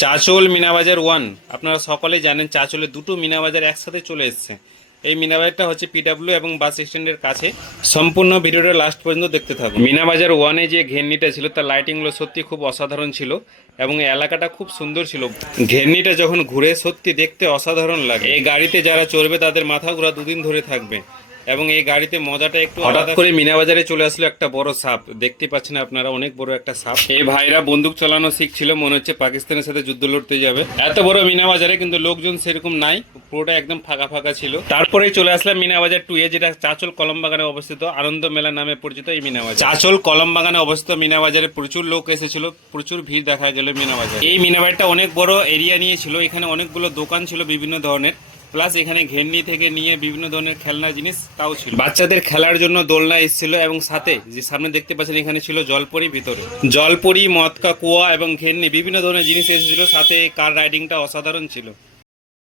Chanchal Meena Bazaar one, আপনারা সকলে জানেন চাচলে দুটো মিনাবাজার একসাথে চলে এসেছে। এই মিনাবাজারটা হচ্ছে পিডাব্লিউ এবং বাস স্ট্যান্ডের কাছে। সম্পূর্ণ ভিডিওটা লাস্ট পর্যন্ত দেখতে থাকুন। মিনাবাজার ওয়ানে যে ঘেরনিটা ছিল তার লাইটিংগুলো সত্যি খুব অসাধারণ ছিল এবং এলাকাটা খুব সুন্দর ছিল। ঘেরনিটা যখন ঘুরে সত্যি দেখতে অসাধারণ লাগে। এই গাড়িতে যারা চড়বে তাদের মাথা ঘোরা দুদিন ধরে থাকবে এবং এই গাড়িতে মজাটা একটু হঠাৎ করে মিনাবাজারে চলে আসলো একটা বড় সাপ, দেখতে পাচ্ছেন আপনারা, অনেক বড় একটা সাপ। এই ভাইরা বন্দুক চালানো শিখছিল, মনে হচ্ছে পাকিস্তানের সাথে যুদ্ধ লড়তে যাবে। এত বড় মিনাবাজারে কিন্তু লোকজন সেরকম নাই, পুরোটা একদম ফাঁকা ফাঁকা ছিল। তারপরে চলে আসলাম মিনাবাজার 2 এ, যেটা চাচল কলমবাগানে অবস্থিত, আনন্দ মেলা নামে পরিচিত এই মিনাবাজার। চাচল কলমবাগানে অবস্থিত মিনাবাজারে প্রচুর লোক এসেছিল, প্রচুর ভিড় দেখা গেল মিনাবাজার। এই মিনাবাজারটা অনেক বড় এরিয়া নিয়েছিল, এখানে অনেকগুলো দোকান ছিল বিভিন্ন ধরনের, প্লাস এখানে ঘেরনি থেকে নিয়ে বিভিন্ন ধরনের খেলনা জিনিস তাও ছিল। বাচ্চাদের খেলার জন্য দোলনা এসেছিল এবং সাথে যে সামনে দেখতে পাচ্ছেন এখানে ছিল জলপরি, ভিতরে জলপরি, মদকা কুয়া এবং ঘেরনি বিভিন্ন ধরনের জিনিস এসেছিল, সাথে কার রাইডিংটা অসাধারণ ছিল।